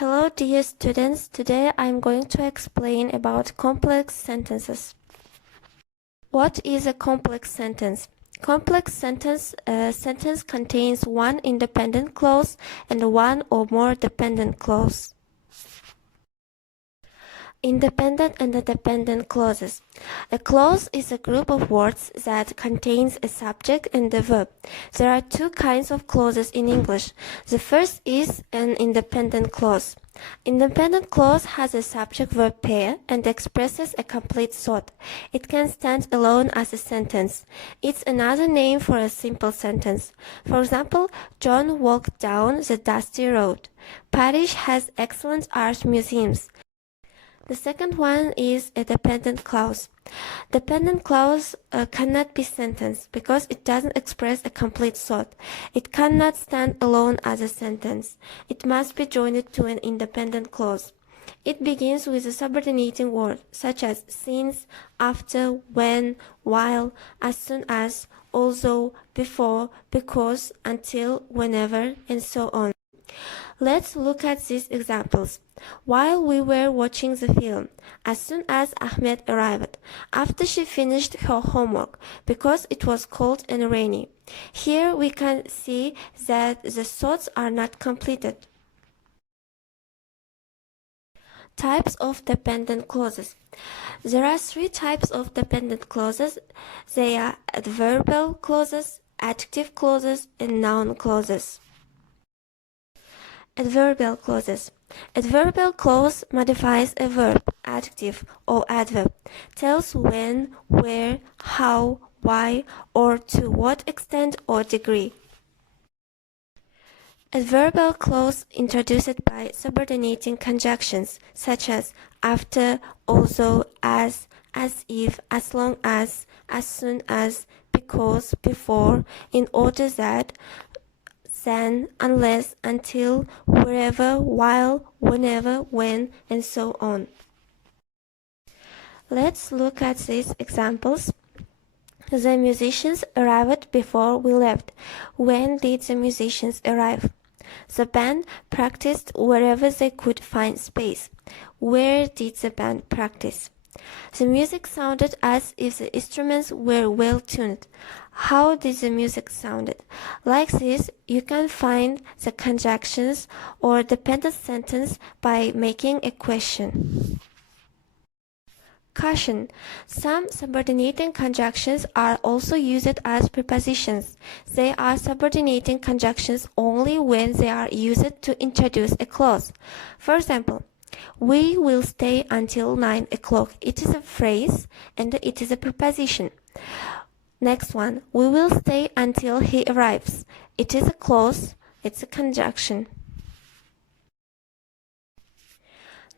Hello dear students, today I'm going to explain about complex sentences. What is a complex sentence? Complex sentence sentence contains one independent clause and one or more dependent clause. Independent and dependent clauses. A clause is a group of words that contains a subject and a verb. There are two kinds of clauses in English. The first is an independent clause. Independent clause has a subject-verb pair and expresses a complete thought. It can stand alone as a sentence. It's another name for a simple sentence. For example, John walked down the dusty road. Paris has excellent art museums. The second one is a dependent clause. Dependent clause cannot be sentence because it doesn't express a complete thought. It cannot stand alone as a sentence. It must be joined to an independent clause. It begins with a subordinating word such as since, after, when, while, as soon as, although, before, because, until, whenever, and so on. Let's look at these examples. While we were watching the film, as soon as Ahmed arrived, after she finished her homework, because it was cold and rainy. Here we can see that the thoughts are not completed. Types of dependent clauses. There are three types of dependent clauses. They are adverbial clauses, adjective clauses, and noun clauses. Adverbial clauses. Adverbial clause modifies a verb, adjective, or adverb, tells when, where, how, why, or to what extent or degree. Adverbial clause introduced by subordinating conjunctions such as after, although, as if, as long as soon as, because, before, in order that, then, unless, until, wherever, while, whenever, when, and so on. Let's look at these examples. The musicians arrived before we left. When did the musicians arrive? The band practiced wherever they could find space. Where did the band practice? The music sounded as if the instruments were well tuned. How did the music sound? Like this, you can find the conjunctions or dependent sentence by making a question. Caution. Some subordinating conjunctions are also used as prepositions. They are subordinating conjunctions only when they are used to introduce a clause. For example, we will stay until 9 o'clock. It is a phrase and it is a preposition. Next one, we will stay until he arrives. It is a clause, it's a conjunction.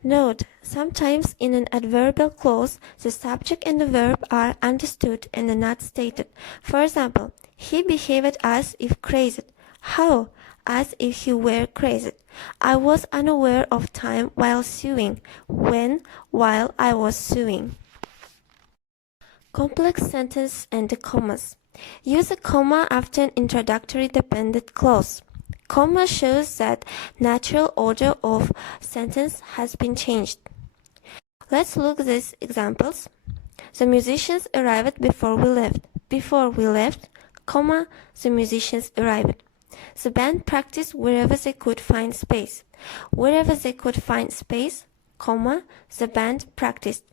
Note, sometimes in an adverbial clause, the subject and the verb are understood and not stated. For example, he behaved as if crazy. How? As if he were crazy. I was unaware of time while sewing. When? While I was sewing. Complex sentence and the commas. Use a comma after an introductory dependent clause. Comma shows that natural order of sentence has been changed. Let's look at these examples. The musicians arrived before we left. Before we left, comma, the musicians arrived. The band practiced wherever they could find space. Wherever they could find space, comma, the band practiced.